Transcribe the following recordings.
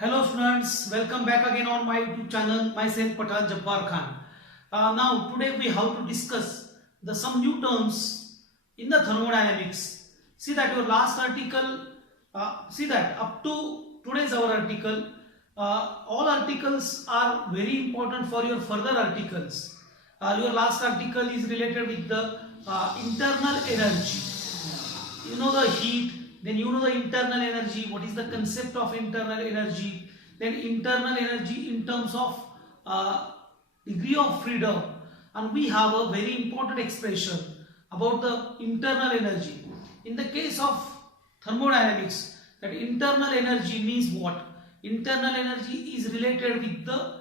Hello students, welcome back again on my YouTube channel. Myself Pathan Jabbar Khan. Now today we have to discuss some new terms in the thermodynamics. See that your last article. See that up to today's our article. All articles are very important for your further articles. Your last article is related with the internal energy. You know the heat, then you know the internal energy. What is the concept of internal energy? Then internal energy in terms of degree of freedom, and we have a very important expression about the internal energy. In the case of thermodynamics, that internal energy means what? Internal energy is related with the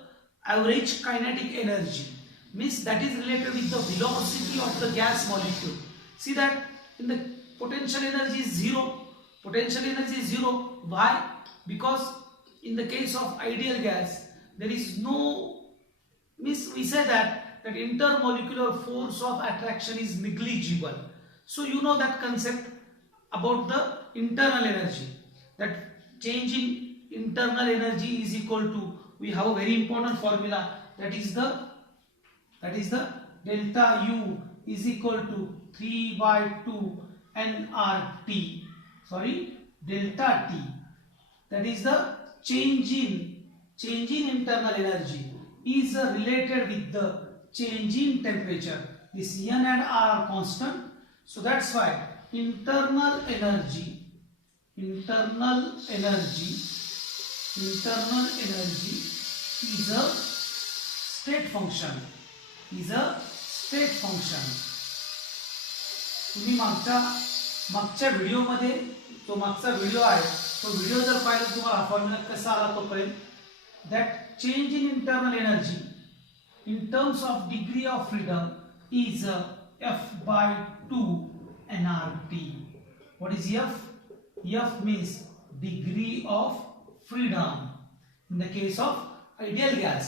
average kinetic energy, means that is related with the velocity of the gas molecule. See that in the potential energy is zero. Potential energy is zero. Why? Because in the case of ideal gas, there is no, means we say that intermolecular force of attraction is negligible. So you know that concept about the internal energy. That change in internal energy is equal to, we have a very important formula, that is the delta U is equal to 3 by 2 nRT, sorry, delta T, that is the change in internal energy is related with the change in temperature. This N and R are constant, so that's why internal energy is a state function, तुम्ही मागच्या video मध्ये तो मागचा video आहे, तो video जर पाहिला तुम्हाला हा फॉर्म्युला कसा आला तो कळेल. That change in internal energy in terms of degree of freedom is F by 2 nRT. What is F? F means degree of freedom. In the case of ideal gas,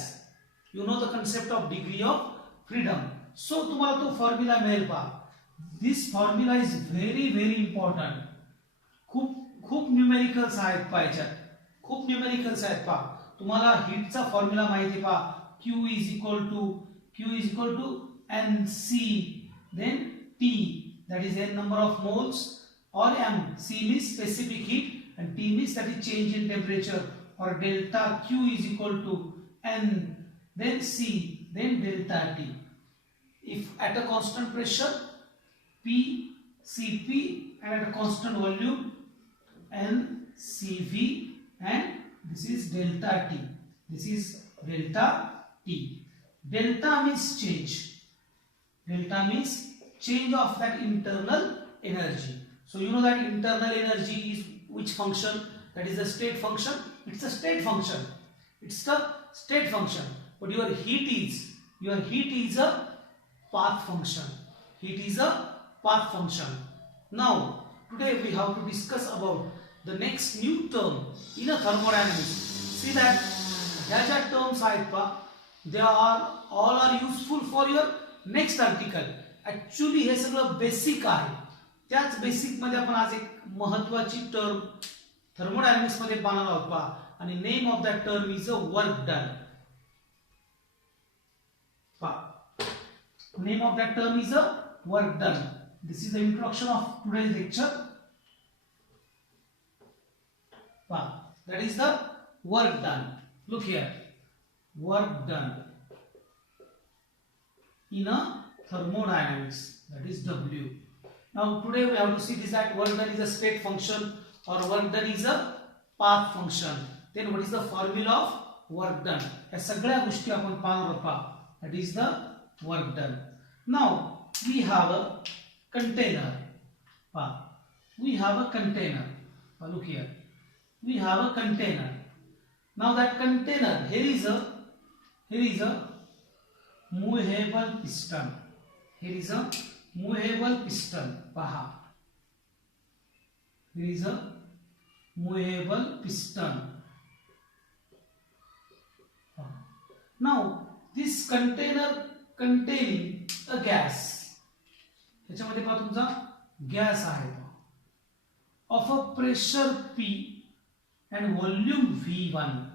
you know the concept of degree of freedom. So तुम्हाला तो formula मिळेल पहा. This formula is very important. खूप numericals आहेत पाहिजेत, खूप numericals आहेत पहा. तुम्हाला हीटचा फॉर्म्युला माहिती पहा, Q is equal to Nc then T, that is n number of moles, or M, C means specific heat and T means that is change in temperature, or delta Q is equal to N then C then delta T. If at a constant pressure P Cp and at a constant volume N Cv, and this is delta T. This is delta T. Delta means change. Delta means change of that internal energy. So you know that internal energy is which function? That is the state function. It's a state function. It's the state function. But your heat is a path function. Heat is a path function. Now today we have to discuss about the next new term in a thermodynamics. See that ज्या terms आहेत पहा, they are all useful for your next article. Actually हे सगळं basic आहे. त्याच basic मध्ये आपण आज एक महत्त्वाची टर्म थर्मोडायनामिक्स मध्ये पाहणार आहोत पहा, आणि name of that term is a work done. पहा, name of that term is a work done. This is the introduction of today's lecture. That is the work done. Look here, work done in a thermodynamics, that is W. Now today we have to see this, that work done is a state function or work done is a path function. Then what is the formula of work done? या सगळ्या गोष्टी आपण पाहणार आहोत. That is the work done. Now we have a container. We have a container. Look here, we have a container. Now that container, here is a movable piston. Here is a movable piston. Paha, here is a movable piston. Now this container containing a gas. याच्यामध्ये पहा तुमचा gas आहे of a pressure P and volume V1.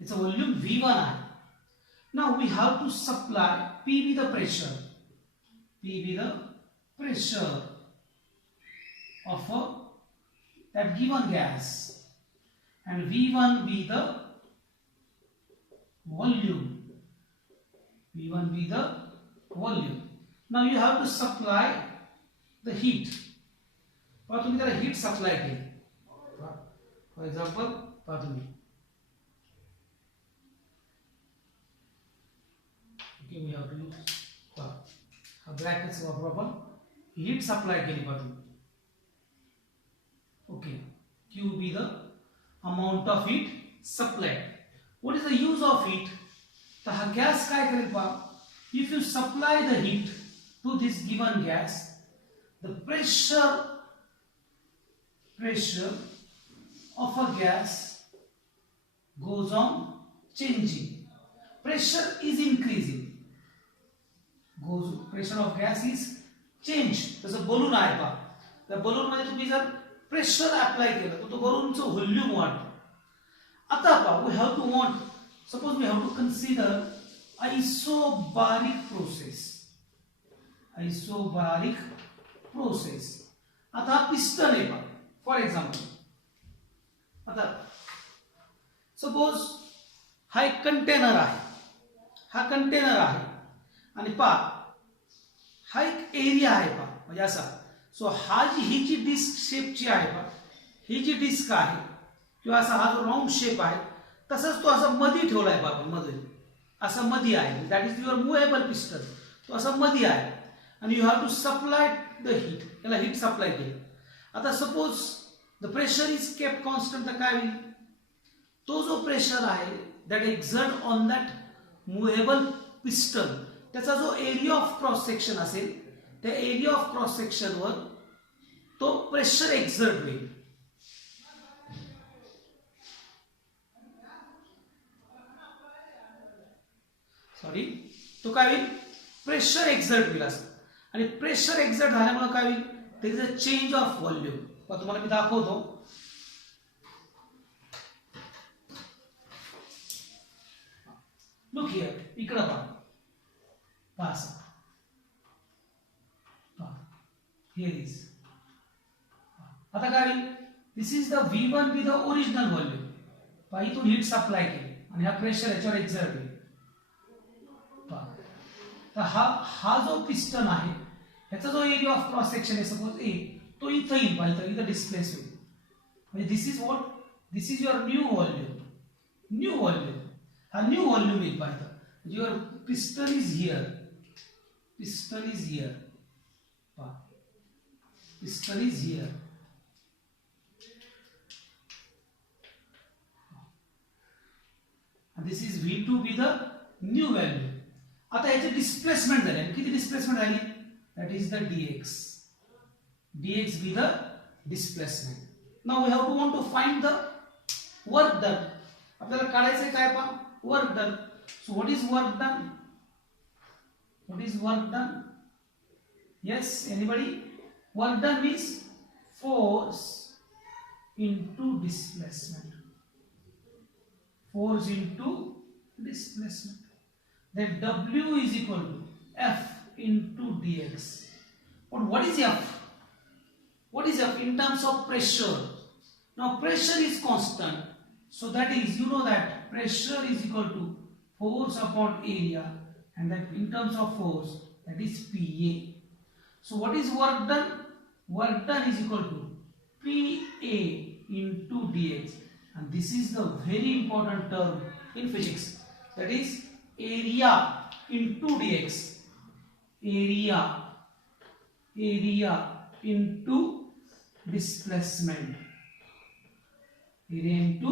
It's a volume V1. Now we have to supply P be the pressure. P be the pressure of that given gas, and V1 be the volume. V1 be the volume. Now you have to supply the heat. पहा तुम्ही त्याला heat supply केली. For example, पहा तुम्ही. Okay, we have to use brackets वापरू आपण. Heat supply केली पहा तुम्ही. Okay, Q be the amount of heat supplied. What is the use of heat? तर हा गॅस काय करेल पहा. If you supply the heat to this given gas, the pressure of a gas goes on changing. Pressure is increasing. Pressure of gas is changed. जसं balloon आहे पहा. त्या balloon मध्ये तुम्ही जर प्रेशर अप्लाय केलं तर तो बलूनचं व्हॉल्यूम वाढतं. आता पहा, we have to want, suppose we have to consider isobaric process. Isobaric process. आता हा पिस्टन आहे पहा. फॉर एक्झाम्पल, आता सपोज हा एक कंटेनर आहे. हा कंटेनर आहे आणि पहा हा एक एरिया आहे पहा, म्हणजे असा. सो ही जी डिस्क शेपची आहे पहा, ही जी डिस्क आहे किंवा असा हा जो राऊंड शेप आहे, तसंच तो असा मध्ये ठेवलाय पहा आपण. मध्ये असा मध्ये आहे. That is your movable piston. तो असा मध्ये आहे आणि you have to supply the heat. याला हीट सप्लाय केली. आता suppose the pressure is kept constant, तर काय होईल, तो जो प्रेशर आहे that exert on that movable piston, त्याचा जो एरिया ऑफ क्रॉस सेक्शन असेल, त्या एरिया ऑफ क्रॉस सेक्शन वर तो प्रेशर एक्झर्ट होईल. सॉरी, तो काय होईल, प्रेशर एक्झर्ट होईल असं. आणि प्रेशर एक्झर्ट झाल्यामुळे काय होईल, there is a change of volume. तुम्हाला मी दाखवतो. लुक हियर, इकडं पहा. Here is. आता काय होईल, this is the V1 be the original volume. पहा, इथून हीट सप्लाय केली आणि हा प्रेशर याच्यावर एक्झर्ट होईल. तर हा जो पिस्टन आहे, ह्याचा जो एरिया ऑफ क्रॉस सेक्शन आहे सपोज ए, तो इथं येईल पहा, इथं डिस्प्लेस होईल. म्हणजे this is what, this is your new volume. New volume, हा न्यू व्हॉल्यूम येईल पहा इथं. म्हणजे your piston is here. Piston is here. पहा, piston is here. This is V2 be the new value. आता याची डिस्प्लेसमेंट झाली. किती डिस्प्लेसमेंट झाली, that is the dx. dx be the displacement. Now we have to want to find the work done. आपल्याला काढायचं काय पहा, work done. So what is work done? What is work done? Yes, anybody? Work done means force into displacement. Force into displacement. Then W is equal to F into dx. But what is F? What is F in terms of pressure? Now pressure is constant, so that is, you know that pressure is equal to force upon area, and that in terms of force, that is PA. So what is work done? Work done is equal to PA into dx, and this is the very important term in physics, that is area into dx. Area into displacement. Area into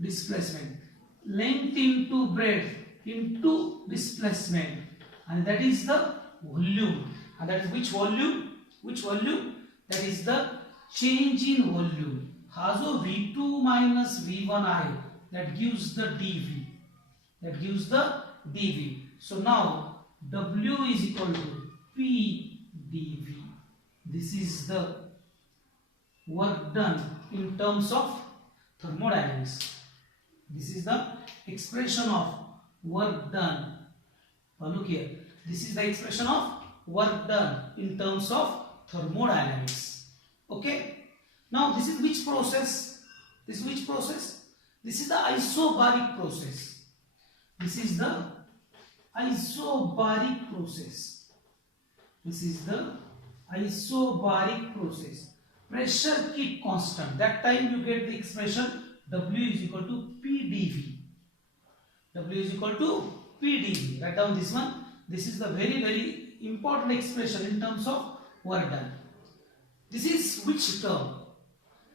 displacement. Length into breadth into displacement, and that is the volume. And that is which volume? Which volume? That is the change in volume. हा जो V2 minus V1 आहे, that gives the dV. That gives the dV. So now W is equal to P dV. This is the work done in terms of thermodynamics. This is the expression of work done. Look here. This is the expression of work done in terms of thermodynamics. Okay. Now this is which process? This is which process? This is the isobaric process. This is the isobaric process. This is the isobaric process. Pressure keep constant. That time you get the expression W is equal to PdV. W is equal to PdV. Write down this one. This is the very important expression in terms of work done. This is which term?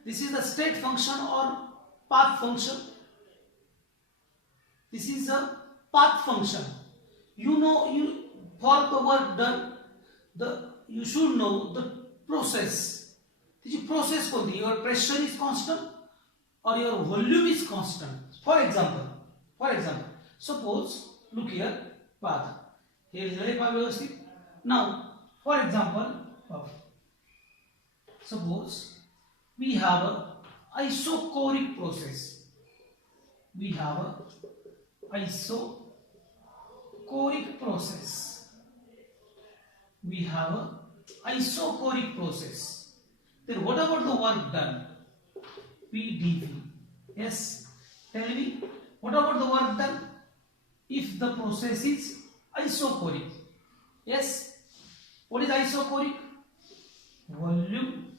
This is the state function or path function. This is a path function. You know, for the work done, you should know the process. The process कोणती? Your pressure is constant or your volume is constant. For example, suppose look here, path. Here is very व्यवस्थित. Now, for example, suppose we have a isochoric process. We have a isochoric process. We have a isochoric process. Then what about the work done? PdV. Yes. Tell me, what about the work done? If the process is isochoric. Yes. What is isochoric? Volume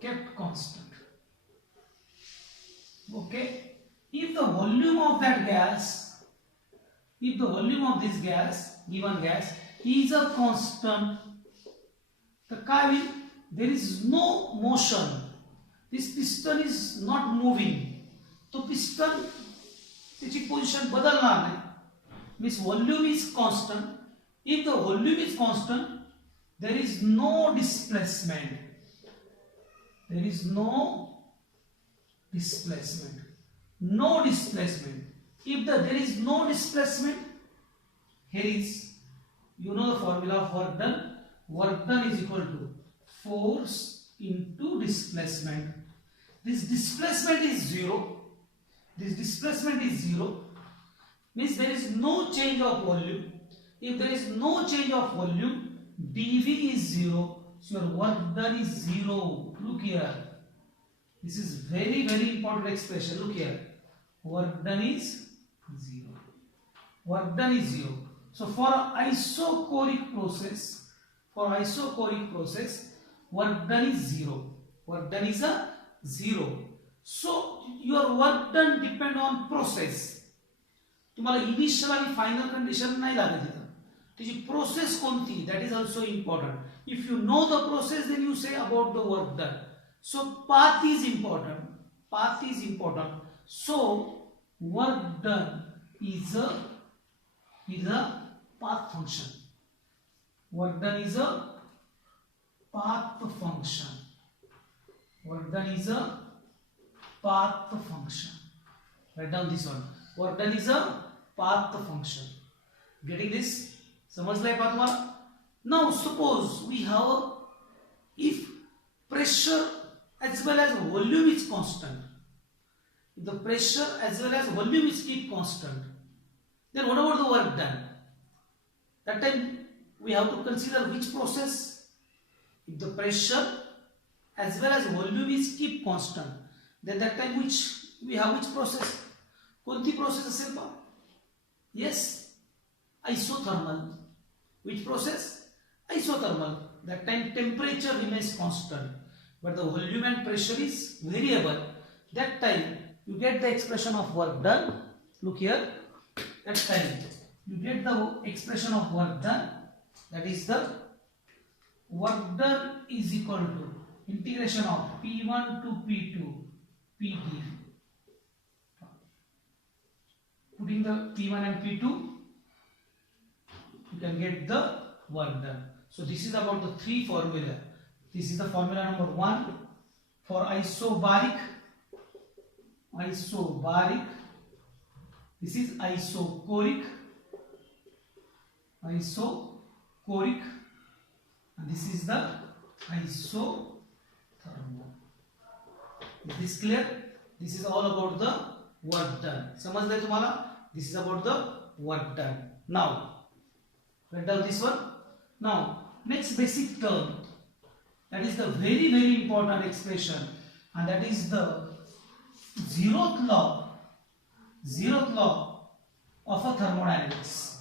kept constant. Okay. If the volume of that gas, if the volume of this gas, given gas, is a constant, the coil, there is no motion. This piston is not moving. So piston, त्याची position बदलणार नाही. Means volume is constant. If the volume is constant, there is no displacement. There is no displacement. No displacement. If there is no displacement, here is, you know the formula of work done. Work done is equal to force into displacement. This displacement is zero. This displacement is zero. Means there is no change of volume. If there is no change of volume, dV is zero. So your work done is zero. Look here. This is very important expression. Look here. Work done is zero. Work done is zero. So for isochoric process, work done is zero. Work done is a zero. So your work done depend on process. तुम्हाला initial आणि final condition नाही लागत इथं. त्याची process कोणती, that is also important. If you know the process, then you say about the work done. So path is important. Path is important. So work done is a path function. Work done is a path function. Work done is a path function. Write down this one. Work done is a path function. Getting this? समजलंय का तुम्हाला? Now suppose we have, if pressure as well as volume is constant, if the pressure as well as volume is keep constant, then what about the work done? That time we have to consider which process. If the pressure as well as volume is keep constant, then that time which process? कोणती process असेल पहा? Yes, isothermal. Which process? Isothermal. That time temperature remains constant, but the volume and pressure is variable. That time you get the expression of work done. Look here. That time you get the expression of work done. That is the work done is equal to integration of P1 to P2 Pdv. Putting the P1 and P2, you can get the work done. So this is about the three formula. This is the formula number 1 for isobaric. This is isochoric. And this is the isothermal. Is this clear? This is all about the work done. समजलंय तुम्हाला? This is about the work done. Now, write down this one. Now, next basic term, that is the very important expression, and that is the Zeroth law. Zeroth law of a thermodynamics.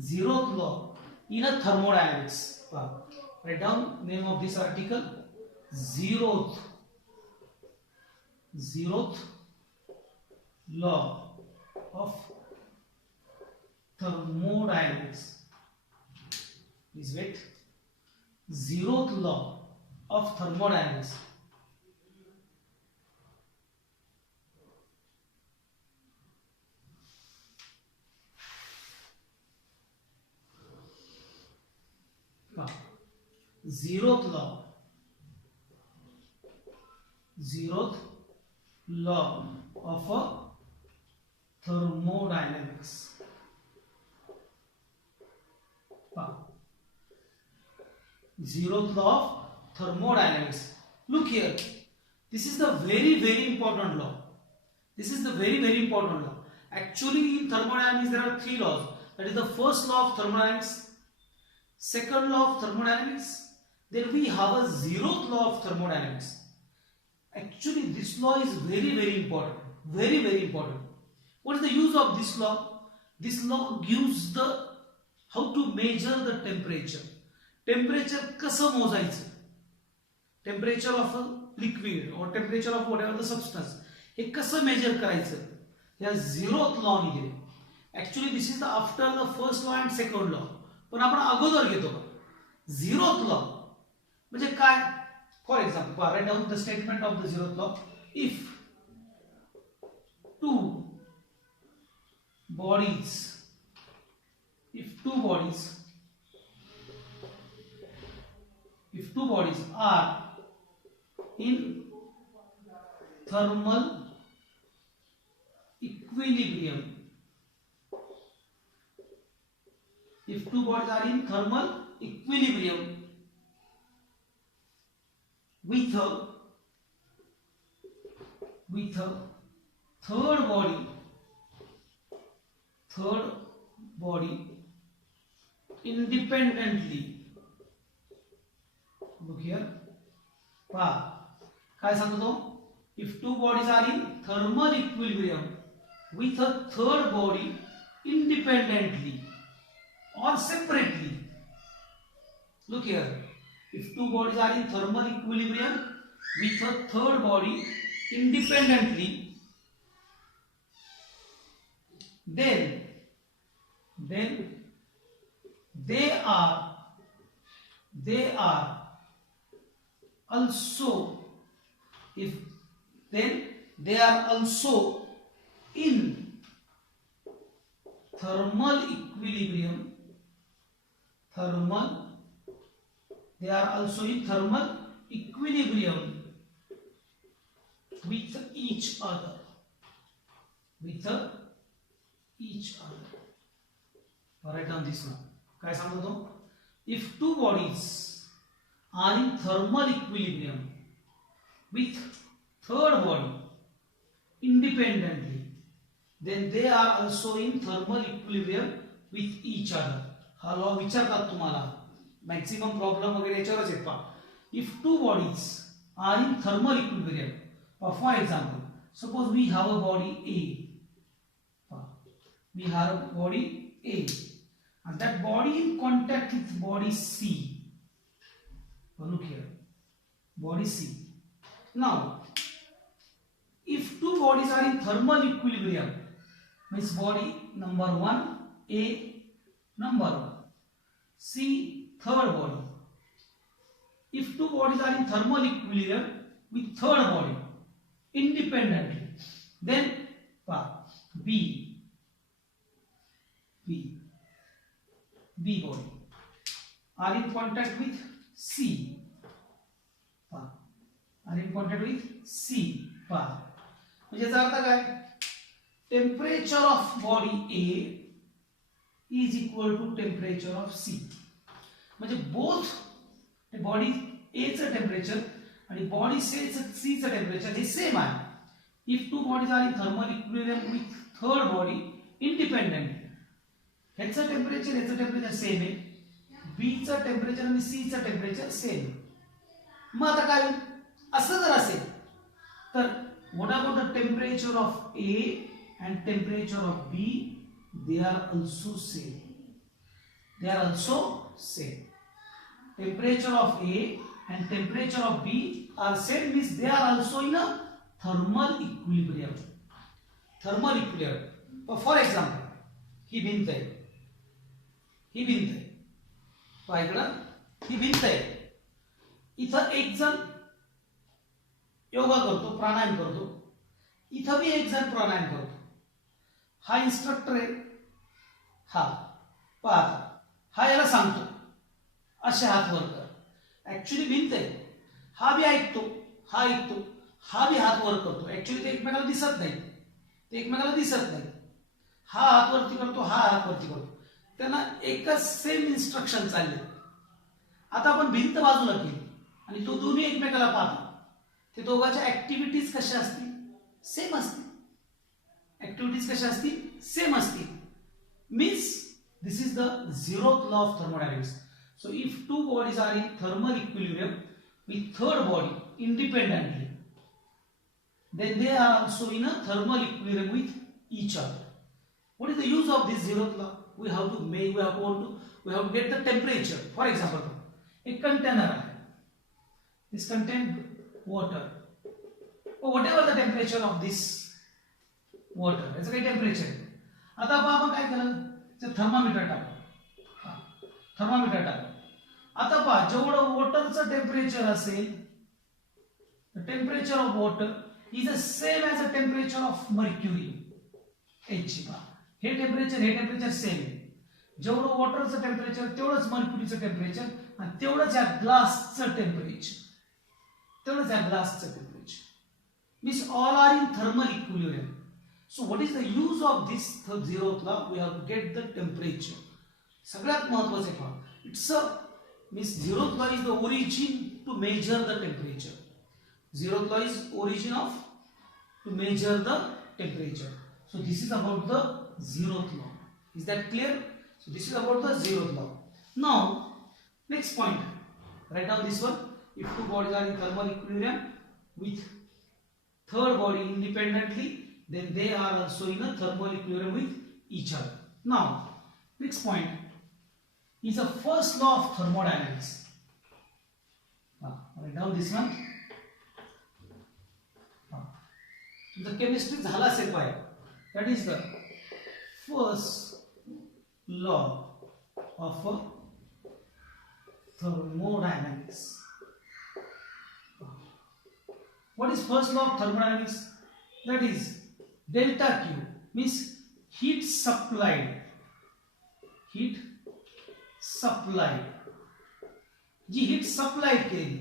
Zeroth law in a thermodynamics. Write down name of this article. Zeroth law of thermodynamics. Please wait. Zeroth law of thermodynamics. Zeroth law of a thermodynamics. Zeroth law of thermodynamics. Look here. This is the very important law. This is the very important law. Actually, in thermodynamics there are three laws. That is the first law of thermodynamics, second law of thermodynamics, then we have a zeroth law of thermodynamics. Actually, this law is very important. Very important. What is the use of this law? This law gives the how to measure the temperature. Temperature कसं मोजायचं? Temperature of a liquid or temperature of whatever the substance. हे कसं measure करायचं? या zeroth law ने दिले. Actually, this is the after the first law and second law. पण आपण अगोदर घेतो zeroth law म्हणजे काय? For example, write down the statement of the zeroth law. If two bodies are in thermal equilibrium, if two bodies are in thermal equilibrium with a third body independently. Look here. काय सांगतो? If two bodies are in thermal equilibrium with a third body independently or separately. Look here. If two bodies are in thermal equilibrium with a third body independently, then they are also in thermal equilibrium. They are also in thermal equilibrium with each other. Write down this one. काय सांगतो? If two bodies are in thermal equilibrium with third body independently, then they are also in thermal equilibrium with each other. हा law विचारतात तुम्हाला. Maximum problem वगैरे याच्यावरच आहेत पहा. If two bodies are in thermal equilibrium, for example, suppose we have a body A. We have a body A, and that body in contact with body C. Look here, body C. Now, if two bodies are in thermal equilibrium, means body number 1 A, number 1 C, third body. If two bodies are in thermal equilibrium with third body independently, then B body are in contact with C. Are in contact with C. म्हणजे याचा अर्थ काय? Temperature of body A is equal to temperature of C. म्हणजे both body A चं temperature आणि body सीचं temperature हे same आहे. If two bodies are in thermal equilibrium with third body independently, ह्याचं टेम्परेचर सेम आहे, बीचं टेम्परेचर आणि सीचं टेम्परेचर सेम. मग आता काय होईल, असं जर असेल तर what about the temperature of A and temperature of B, they are also same. They are also same. Temperature of A and temperature of B are same, means they are also in a thermal equilibrium. Thermal equilibrium. For example, ही भिंत आहे, इकडं ही भिंत आहे. इथं एक जण योगा करतो, प्राणायाम करतो, इथं भी एक जण प्राणायाम करतो. हा इन्स्ट्रक्टर आहे, हा पाहता, हा याला सांगतो असे हात वर कर. ऍक्च्युली भिंत आहे, हा भी ऐकतो, हा भी हात वर करतो. ऍक्च्युली ते एकमेकाला दिसत नाही, हा हात वरती करतो, हा हात वरती करतो, त्यांना एकच सेम इन्स्ट्रक्शन चालले. आता आपण भिंत बाजूला केली आणि तो दोन्ही एकमेकाला पाहतो, ते दोघांच्या ऍक्टिव्हिटीज कशा असतील, सेम असतील. Means this is the zeroth law of thermodynamics. So if two bodies are in thermal equilibrium with third body independently, then they are also in a thermal equilibrium with each other. What is the use of this zeroth law? We have to get the temperature. For example, a container, this contains water, or whatever the temperature of this water, it's a temperature. आता आपण काय केलं, thermometer टाकलं. आता पहा, जेवढं वॉटरचं temperature असेल, temperature of water is a same as a temperature of mercury. हे टेम्परेचर सेम आहे. जेवढं वॉटरचं टेम्परेचर तेवढंच मर्क्युरीचं टेम्परेचर, आणि तेवढंच या ग्लासचं temperature. Means all are in thermal equilibrium. So what is the use of this zeroth law? We have to get the temperature. सगळ्यात महत्त्वाचे पहा, it's a means zeroth law is the origin to measure the temperature. Zeroth law is origin of to measure the temperature. So this is about the zeroth law. Is that clear? So this is about the zeroth law. Now next point, write down this one. If two bodies are in thermal equilibrium with third body independently, then they are also in a thermal equilibrium with each other. Now, next point is the first law of thermodynamics. Write down this one. The chemistry झाला असेल पाय. That is the first law of thermodynamics. What is first law of thermodynamics? That is delta Q, means heat supplied. Ji heat supplied केली.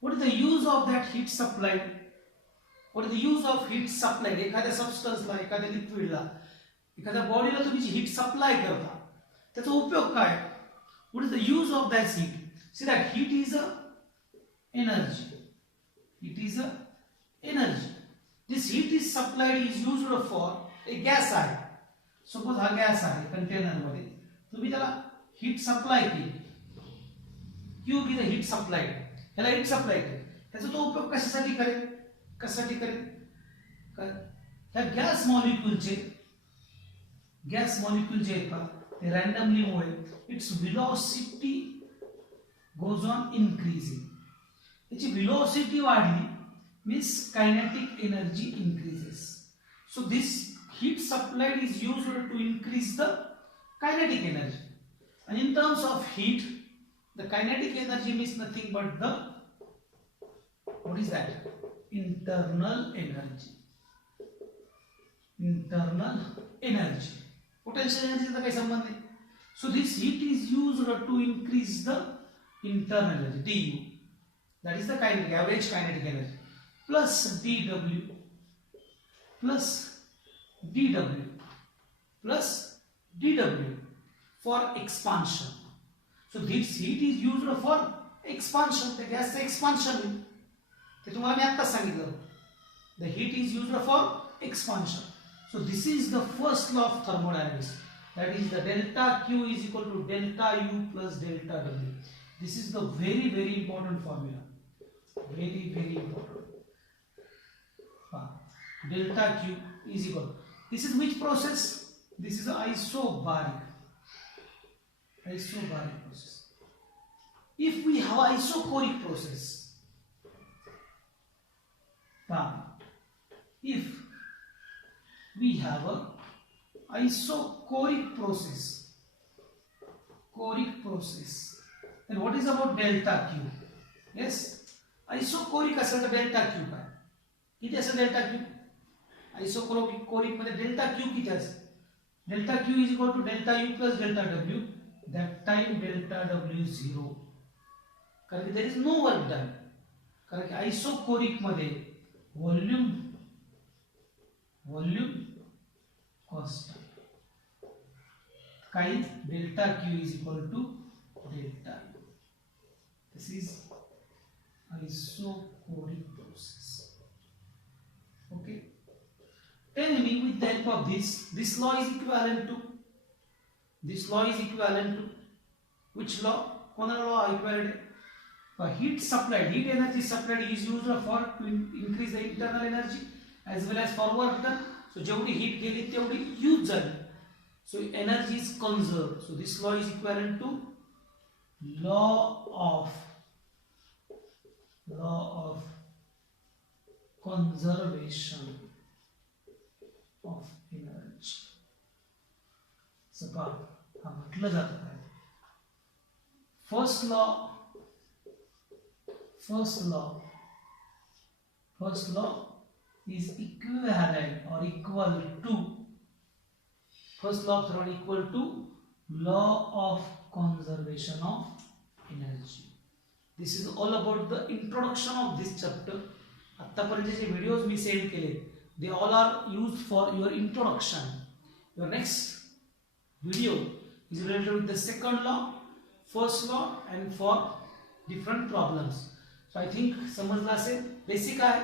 What is the use of that heat supplied? एखाद्या सबस्टन्सला, एखाद्या लिक्विडला, एखाद्या बॉडीला तुम्ही जी heat supply करता, त्याचा उपयोग काय? What is the use of that heat? See that heat is a energy. This heat is supplied is used for a gas आहे. सपोज हा गॅस आहे कंटेनर मध्ये, तुम्ही त्याला हीट सप्लाय केली, Q be the heat supplied, ह्याला heat supply केली, त्याचा तो उपयोग कशासाठी करेल? ह्या गॅस मॉलिक्यूल जे आहेत ते randomly Mule it's velocity goes on increasing. त्याची व्हेलॉसिटी वाढली means kinetic energy increases. So this heat supplied is used to increase the kinetic energy. And in terms of heat, the kinetic energy means nothing but the, what is that? Internal energy. Potential energy का काही संबंध नाही. So this heat is used to increase the internal energy, dU. That is the average kinetic energy. Plus dW for expansion. So this heat is used for expansion. The gas expansion. ते तुम्हाला मी आत्ताच सांगितलं. The heat is used for expansion. So this is the first law of thermodynamics, that is the delta Q is equal to delta U plus delta W. This is the very important formula, very important. Delta Q is equal, this is which process? This is isobaric process. If we have isochoric process, if we have a isochoric process, then what is about delta Q? Yes, isochoric असेल तर delta Q काय? किती असेल delta Q? isochoric मध्ये delta Q किती असेल? Delta Q is equal to delta U plus delta W. That time delta W is 0. कारण की there is no work done. कारण की isochoric मध्ये volume constant. Kind delta Q is equal to delta U. This is isochoric process. Okay. Tell me with the help of this law is equivalent to which law? What law equivalent? For heat energy supplied is used for to increase the internal energy as well as for work done. So जेवढी heat गेली तेवढी use झाली. So energy is conserved. So this law is equivalent to law of conservation of energy. So हा म्हटलं जातं काय? First law is equivalent or equal to, first law of thermodynamics equal to law of conservation of energy. This is all about the introduction of this chapter. आतापर्यंत जे videos मी send केले, they all are used for your introduction. Your next video is related with the second law, first law, and for different problems. So I think समजलं असेल. Basic आहे.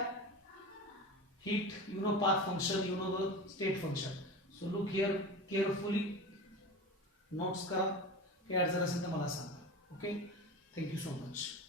Heat, you know path function, you know the state function. So look here carefully. Notes करा. काही अडचण असेल तर मला सांगा. Okay. Thank you so much.